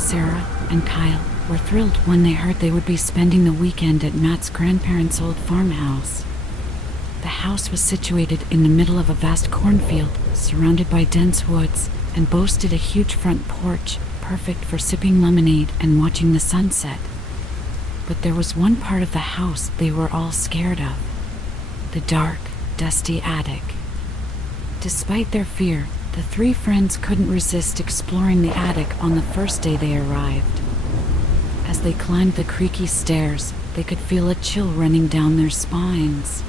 Sarah, and Kyle were thrilled when they heard they would be spending the weekend at Matt's grandparents' old farmhouse. The house was situated in the middle of a vast cornfield, surrounded by dense woods, and boasted a huge front porch, perfect for sipping lemonade and watching the sunset. But there was one part of the house they were all scared of: the dark, dusty attic. Despite their fear, the three friends couldn't resist exploring the attic on the first day they arrived. As they climbed the creaky stairs, they could feel a chill running down their spines.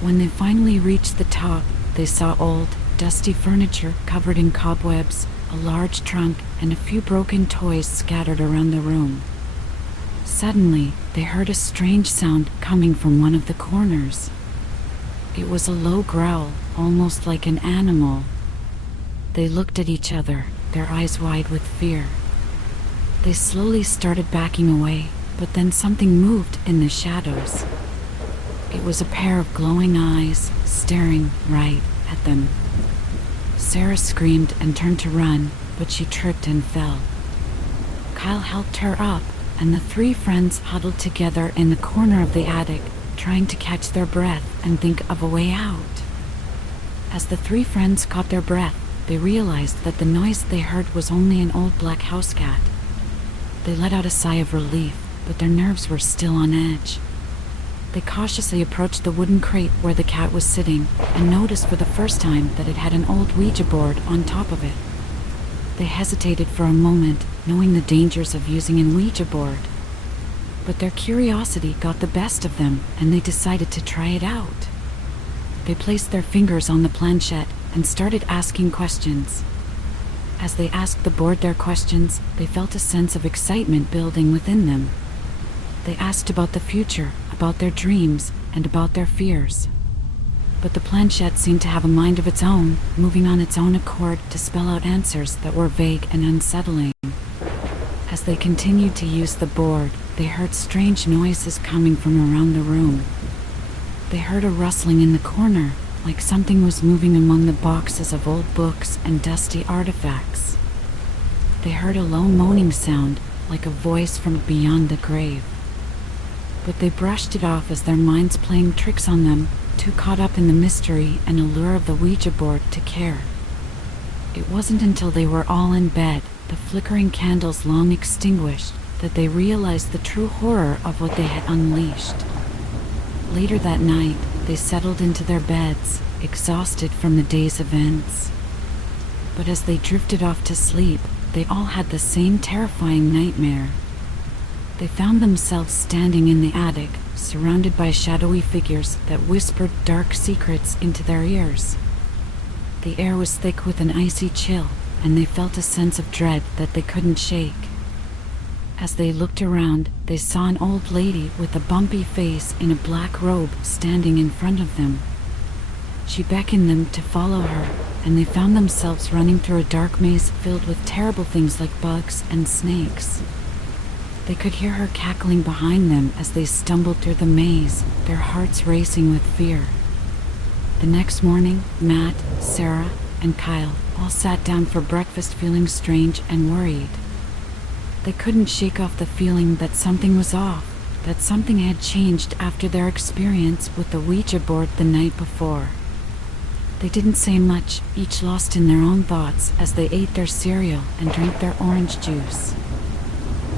When they finally reached the top, they saw old, dusty furniture covered in cobwebs, a large trunk, and a few broken toys scattered around the room. Suddenly, they heard a strange sound coming from one of the corners. It was a low growl, almost like an animal. They looked at each other, their eyes wide with fear. They slowly started backing away, but then something moved in the shadows. It was a pair of glowing eyes, staring right at them. Sarah screamed and turned to run, but she tripped and fell. Kyle helped her up, and the three friends huddled together in the corner of the attic, trying to catch their breath and think of a way out. As the three friends caught their breath, they realized that the noise they heard was only an old black house cat. They let out a sigh of relief, but their nerves were still on edge. They cautiously approached the wooden crate where the cat was sitting and noticed for the first time that it had an old Ouija board on top of it. They hesitated for a moment, knowing the dangers of using an Ouija board. But their curiosity got the best of them, and they decided to try it out. They placed their fingers on the planchette and started asking questions. As they asked the board their questions, they felt a sense of excitement building within them. They asked about the future, about their dreams, and about their fears. But the planchette seemed to have a mind of its own, moving on its own accord to spell out answers that were vague and unsettling. As they continued to use the board, they heard strange noises coming from around the room. They heard a rustling in the corner, like something was moving among the boxes of old books and dusty artifacts. They heard a low moaning sound, like a voice from beyond the grave. But they brushed it off as their minds playing tricks on them, too caught up in the mystery and allure of the Ouija board to care. It wasn't until they were all in bed, the flickering candles long extinguished, that they realized the true horror of what they had unleashed. Later that night, they settled into their beds, exhausted from the day's events. But as they drifted off to sleep, they all had the same terrifying nightmare. They found themselves standing in the attic, surrounded by shadowy figures that whispered dark secrets into their ears. The air was thick with an icy chill, and they felt a sense of dread that they couldn't shake. As they looked around, they saw an old lady with a bumpy face in a black robe standing in front of them. She beckoned them to follow her, and they found themselves running through a dark maze filled with terrible things like bugs and snakes. They could hear her cackling behind them as they stumbled through the maze, their hearts racing with fear. The next morning, Matt, Sarah, and Kyle all sat down for breakfast feeling strange and worried. They couldn't shake off the feeling that something was off, that something had changed after their experience with the Ouija board the night before. They didn't say much, each lost in their own thoughts as they ate their cereal and drank their orange juice.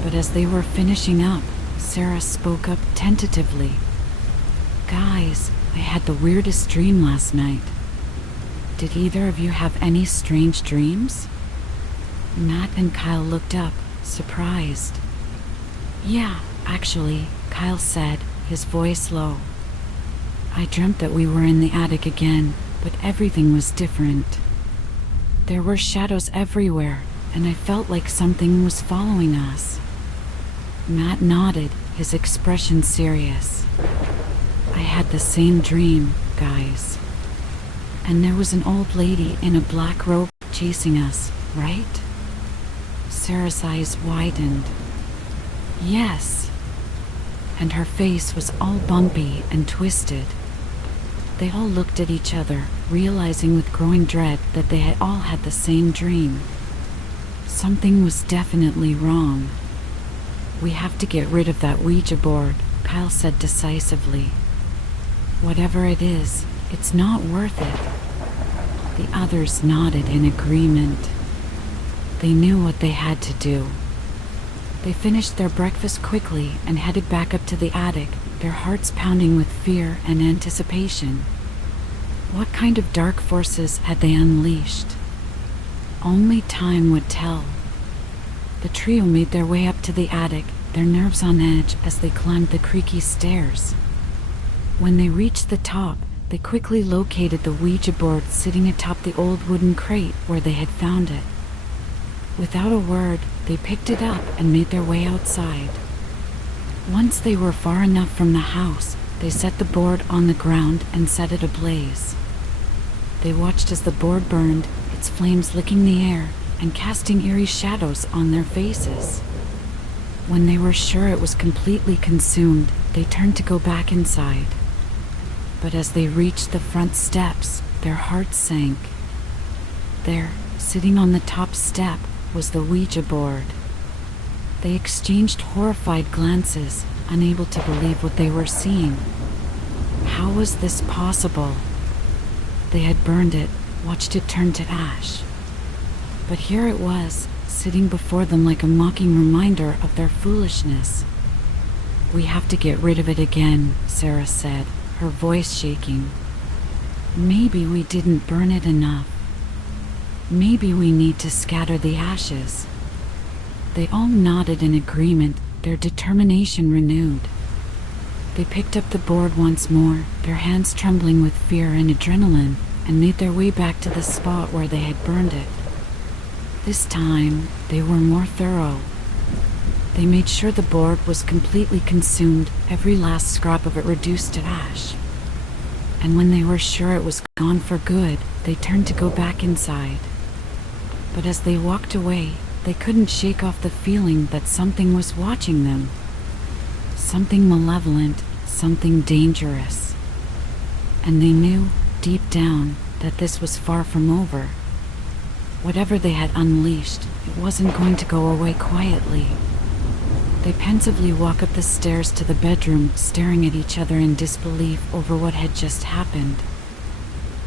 But as they were finishing up, Sarah spoke up tentatively. "Guys, I had the weirdest dream last night. Did either of you have any strange dreams?" Matt and Kyle looked up, surprised. "Yeah, actually," Kyle said, his voice low. "I dreamt that we were in the attic again, but everything was different. There were shadows everywhere, and I felt like something was following us." Matt nodded, his expression serious. "I had the same dream, guys. And there was an old lady in a black robe chasing us, right?" Sarah's eyes widened. "Yes." And her face was all bumpy and twisted. They all looked at each other, realizing with growing dread that they had all had the same dream. Something was definitely wrong. "We have to get rid of that Ouija board," Kyle said decisively. "Whatever it is, it's not worth it." The others nodded in agreement. They knew what they had to do. They finished their breakfast quickly and headed back up to the attic, their hearts pounding with fear and anticipation. What kind of dark forces had they unleashed? Only time would tell. The trio made their way up to the attic, their nerves on edge as they climbed the creaky stairs. When they reached the top, they quickly located the Ouija board sitting atop the old wooden crate where they had found it. Without a word, they picked it up and made their way outside. Once they were far enough from the house, they set the board on the ground and set it ablaze. They watched as the board burned, its flames licking the air and casting eerie shadows on their faces. When they were sure it was completely consumed, they turned to go back inside. But as they reached the front steps, their hearts sank. There, sitting on the top step, was the Ouija board. They exchanged horrified glances, unable to believe what they were seeing. How was this possible? They had burned it, watched it turn to ash. But here it was, sitting before them like a mocking reminder of their foolishness. "We have to get rid of it again," Sarah said, her voice shaking. "Maybe we didn't burn it enough. Maybe we need to scatter the ashes." They all nodded in agreement, their determination renewed. They picked up the board once more, their hands trembling with fear and adrenaline, and made their way back to the spot where they had burned it. This time, they were more thorough. They made sure the board was completely consumed, every last scrap of it reduced to ash. And when they were sure it was gone for good, they turned to go back inside. But as they walked away, they couldn't shake off the feeling that something was watching them. Something malevolent, something dangerous. And they knew, deep down, that this was far from over. Whatever they had unleashed, it wasn't going to go away quietly. They pensively walked up the stairs to the bedroom, staring at each other in disbelief over what had just happened,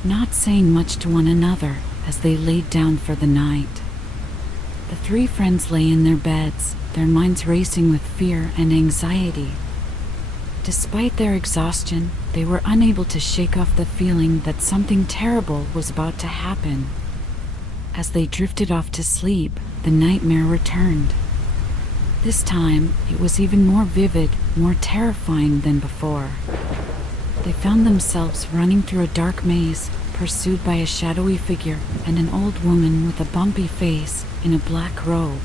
not saying much to one another as they laid down for the night. The three friends lay in their beds, their minds racing with fear and anxiety. Despite their exhaustion, they were unable to shake off the feeling that something terrible was about to happen. As they drifted off to sleep, the nightmare returned. This time, it was even more vivid, more terrifying than before. They found themselves running through a dark maze, pursued by a shadowy figure and an old woman with a bumpy face in a black robe.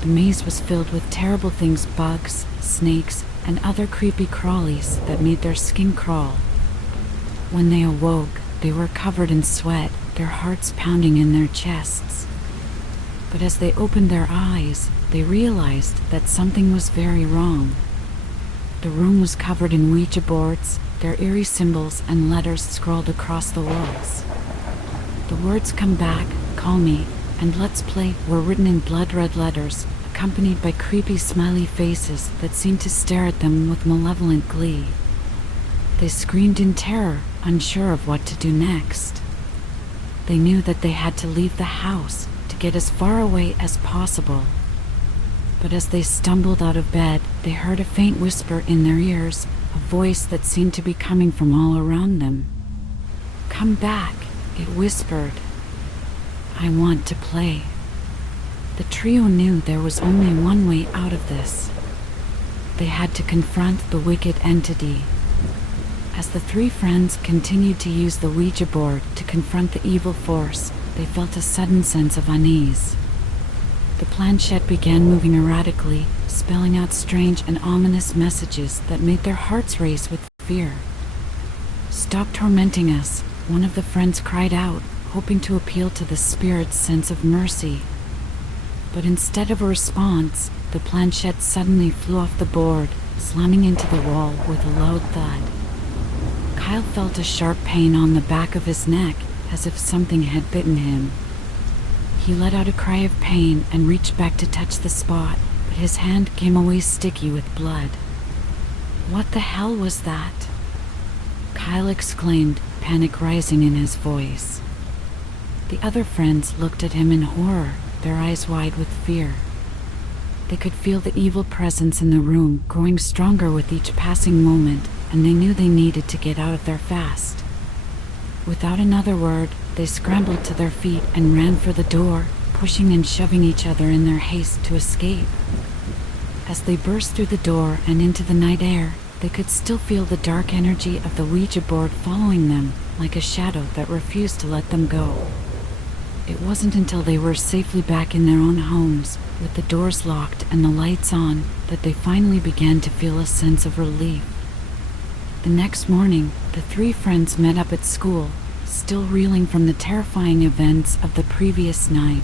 The maze was filled with terrible things, bugs, snakes, and other creepy crawlies that made their skin crawl. When they awoke, they were covered in sweat, their hearts pounding in their chests. But as they opened their eyes, they realized that something was very wrong. The room was covered in Ouija boards, their eerie symbols and letters scrawled across the walls. The words "come back," "call me," and "let's play" were written in blood-red letters, accompanied by creepy smiley faces that seemed to stare at them with malevolent glee. They screamed in terror, unsure of what to do next. They knew that they had to leave the house to get as far away as possible. But as they stumbled out of bed, they heard a faint whisper in their ears, a voice that seemed to be coming from all around them. "Come back," it whispered. "I want to play." The trio knew there was only one way out of this. They had to confront the wicked entity. As the three friends continued to use the Ouija board to confront the evil force, they felt a sudden sense of unease. The planchette began moving erratically, spelling out strange and ominous messages that made their hearts race with fear. "Stop tormenting us," one of the friends cried out, hoping to appeal to the spirit's sense of mercy. But instead of a response, the planchette suddenly flew off the board, slamming into the wall with a loud thud. Kyle felt a sharp pain on the back of his neck, as if something had bitten him. He let out a cry of pain and reached back to touch the spot, but his hand came away sticky with blood. "What the hell was that?" Kyle exclaimed, panic rising in his voice. The other friends looked at him in horror, their eyes wide with fear. They could feel the evil presence in the room growing stronger with each passing moment, and they knew they needed to get out of there fast. Without another word, they scrambled to their feet and ran for the door, pushing and shoving each other in their haste to escape. As they burst through the door and into the night air, they could still feel the dark energy of the Ouija board following them, like a shadow that refused to let them go. It wasn't until they were safely back in their own homes, with the doors locked and the lights on, that they finally began to feel a sense of relief. The next morning, the three friends met up at school, still reeling from the terrifying events of the previous night.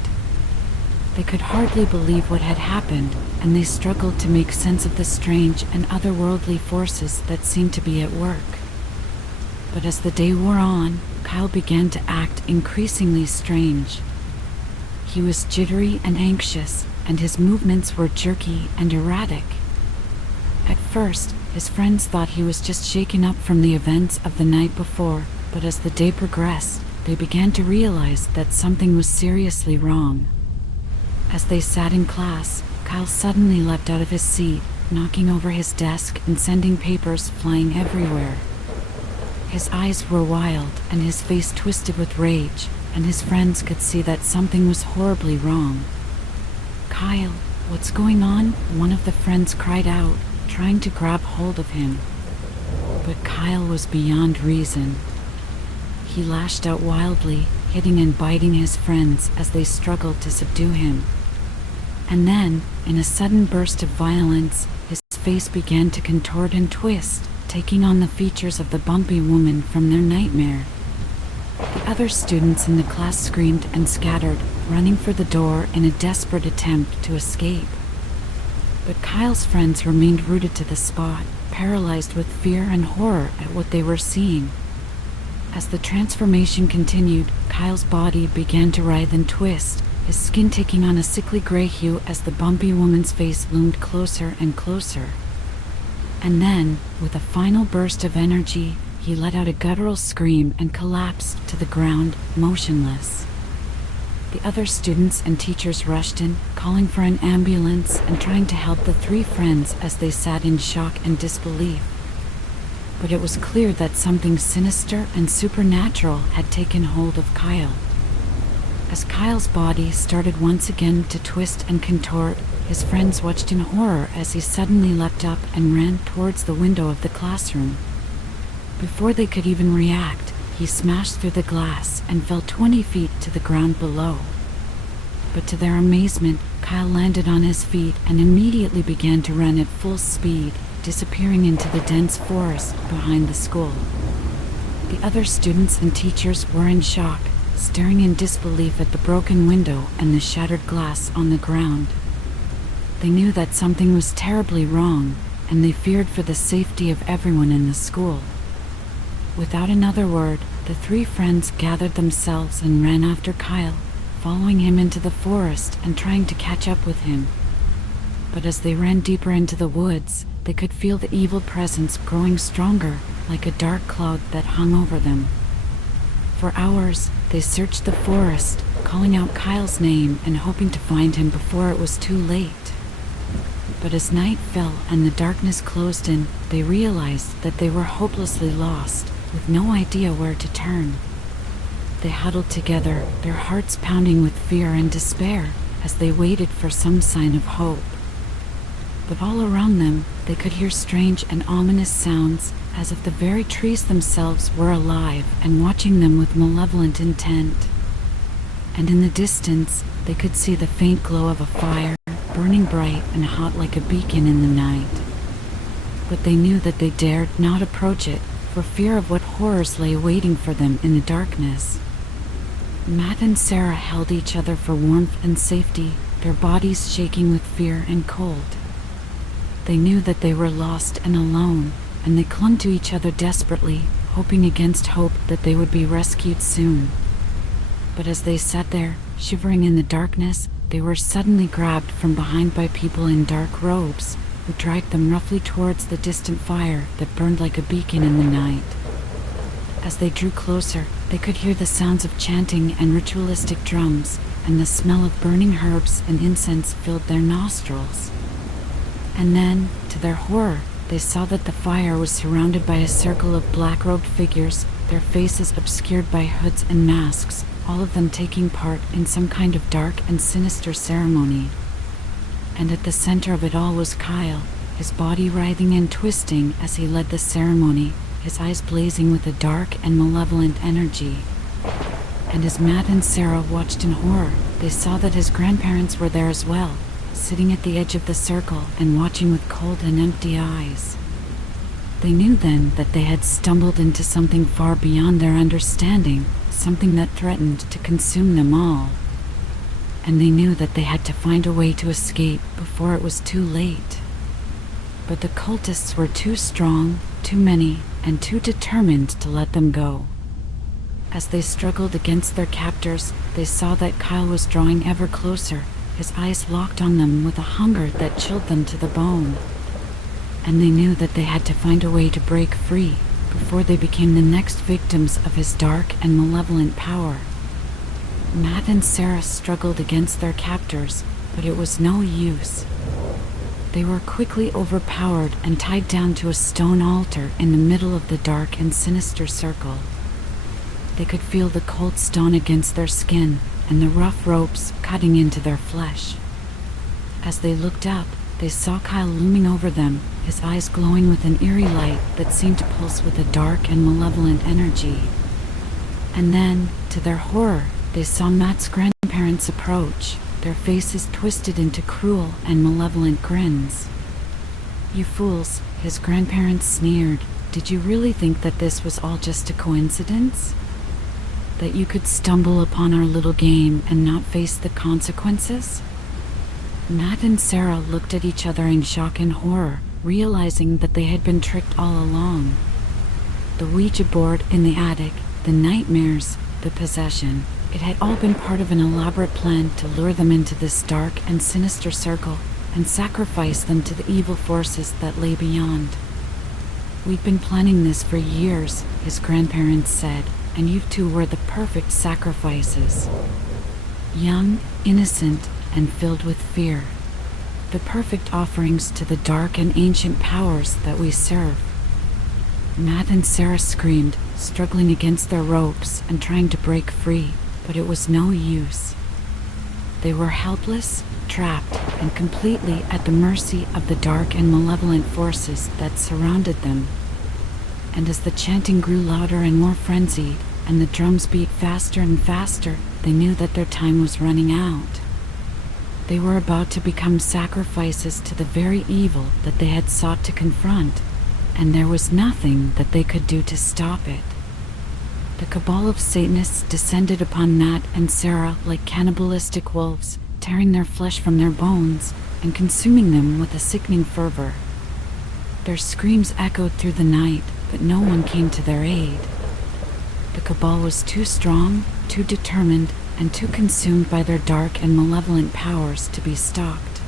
They could hardly believe what had happened, and they struggled to make sense of the strange and otherworldly forces that seemed to be at work. But as the day wore on, Kyle began to act increasingly strange. He was jittery and anxious, and his movements were jerky and erratic. At first, his friends thought he was just shaken up from the events of the night before, but as the day progressed, they began to realize that something was seriously wrong. As they sat in class, Kyle suddenly leapt out of his seat, knocking over his desk and sending papers flying everywhere. His eyes were wild and his face twisted with rage, and his friends could see that something was horribly wrong. "Kyle, what's going on?" one of the friends cried out, trying to grab hold of him. But Kyle was beyond reason. He lashed out wildly, hitting and biting his friends as they struggled to subdue him. And then, in a sudden burst of violence, his face began to contort and twist, taking on the features of the bumpy woman from their nightmare. The other students in the class screamed and scattered, running for the door in a desperate attempt to escape. But Kyle's friends remained rooted to the spot, paralyzed with fear and horror at what they were seeing. As the transformation continued, Kyle's body began to writhe and twist, his skin taking on a sickly gray hue as the bumpy woman's face loomed closer and closer. And then, with a final burst of energy, he let out a guttural scream and collapsed to the ground, motionless. The other students and teachers rushed in, calling for an ambulance and trying to help the three friends as they sat in shock and disbelief. But it was clear that something sinister and supernatural had taken hold of Kyle. As Kyle's body started once again to twist and contort, his friends watched in horror as he suddenly leapt up and ran towards the window of the classroom. Before they could even react, he smashed through the glass and fell 20 feet to the ground below. But to their amazement, Kyle landed on his feet and immediately began to run at full speed, disappearing into the dense forest behind the school. The other students and teachers were in shock, staring in disbelief at the broken window and the shattered glass on the ground. They knew that something was terribly wrong, and they feared for the safety of everyone in the school. Without another word, the three friends gathered themselves and ran after Kyle, following him into the forest and trying to catch up with him. But as they ran deeper into the woods, they could feel the evil presence growing stronger, like a dark cloud that hung over them. For hours, they searched the forest, calling out Kyle's name and hoping to find him before it was too late. But as night fell and the darkness closed in, they realized that they were hopelessly lost, with no idea where to turn. They huddled together, their hearts pounding with fear and despair, as they waited for some sign of hope. But all around them, they could hear strange and ominous sounds, as if the very trees themselves were alive and watching them with malevolent intent. And in the distance, they could see the faint glow of a fire, burning bright and hot like a beacon in the night. But they knew that they dared not approach it, for fear of what horrors lay waiting for them in the darkness. Matt and Sarah held each other for warmth and safety, their bodies shaking with fear and cold. They knew that they were lost and alone, and they clung to each other desperately, hoping against hope that they would be rescued soon. But as they sat there, shivering in the darkness, they were suddenly grabbed from behind by people in dark robes, who dragged them roughly towards the distant fire that burned like a beacon in the night. As they drew closer, they could hear the sounds of chanting and ritualistic drums, and the smell of burning herbs and incense filled their nostrils. And then, to their horror, they saw that the fire was surrounded by a circle of black-robed figures, their faces obscured by hoods and masks, all of them taking part in some kind of dark and sinister ceremony. And at the center of it all was Kyle, his body writhing and twisting as he led the ceremony, his eyes blazing with a dark and malevolent energy. And as Matt and Sarah watched in horror, they saw that his grandparents were there as well, sitting at the edge of the circle and watching with cold and empty eyes. They knew then that they had stumbled into something far beyond their understanding, something that threatened to consume them all. And they knew that they had to find a way to escape before it was too late. But the cultists were too strong, too many, and too determined to let them go. As they struggled against their captors, they saw that Kyle was drawing ever closer, his eyes locked on them with a hunger that chilled them to the bone. And they knew that they had to find a way to break free before they became the next victims of his dark and malevolent power. Matt and Sarah struggled against their captors, but it was no use. They were quickly overpowered and tied down to a stone altar in the middle of the dark and sinister circle. They could feel the cold stone against their skin and the rough ropes cutting into their flesh. As they looked up, they saw Kyle looming over them, his eyes glowing with an eerie light that seemed to pulse with a dark and malevolent energy. And then, to their horror, they saw Matt's grandparents approach, their faces twisted into cruel and malevolent grins. "You fools," his grandparents sneered. "Did you really think that this was all just a coincidence? That you could stumble upon our little game and not face the consequences?" Matt and Sarah looked at each other in shock and horror, realizing that they had been tricked all along. The Ouija board in the attic, the nightmares, the possession, it had all been part of an elaborate plan to lure them into this dark and sinister circle and sacrifice them to the evil forces that lay beyond. "We've been planning this for years," his grandparents said, "and you two were the perfect sacrifices. Young, innocent, and filled with fear. The perfect offerings to the dark and ancient powers that we serve." Matt and Sarah screamed, struggling against their ropes and trying to break free, but it was no use. They were helpless, trapped, and completely at the mercy of the dark and malevolent forces that surrounded them. And as the chanting grew louder and more frenzied, and the drums beat faster and faster, they knew that their time was running out. They were about to become sacrifices to the very evil that they had sought to confront, and there was nothing that they could do to stop it. The cabal of Satanists descended upon Matt and Sarah like cannibalistic wolves, tearing their flesh from their bones and consuming them with a sickening fervor. Their screams echoed through the night, but no one came to their aid. The cabal was too strong, too determined, and too consumed by their dark and malevolent powers to be stopped.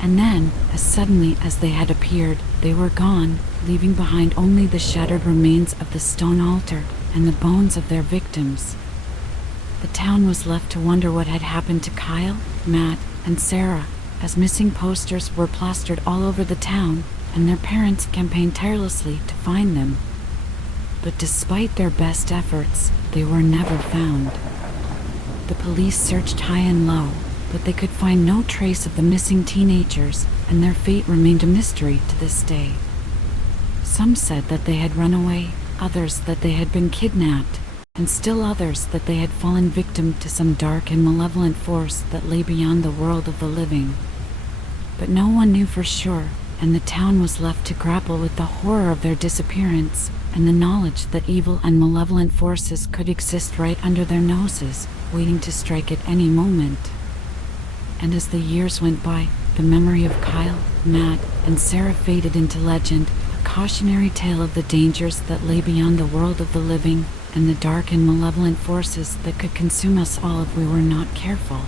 And then, as suddenly as they had appeared, they were gone, leaving behind only the shattered remains of the stone altar and the bones of their victims. The town was left to wonder what had happened to Kyle, Matt, and Sarah, as missing posters were plastered all over the town, and their parents campaigned tirelessly to find them. But despite their best efforts, they were never found. The police searched high and low, but they could find no trace of the missing teenagers, and their fate remained a mystery to this day. Some said that they had run away, others that they had been kidnapped, and still others that they had fallen victim to some dark and malevolent force that lay beyond the world of the living. But no one knew for sure, and the town was left to grapple with the horror of their disappearance and the knowledge that evil and malevolent forces could exist right under their noses, waiting to strike at any moment. And as the years went by, the memory of Kyle, Matt, and Sarah faded into legend, a cautionary tale of the dangers that lay beyond the world of the living, and the dark and malevolent forces that could consume us all if we were not careful.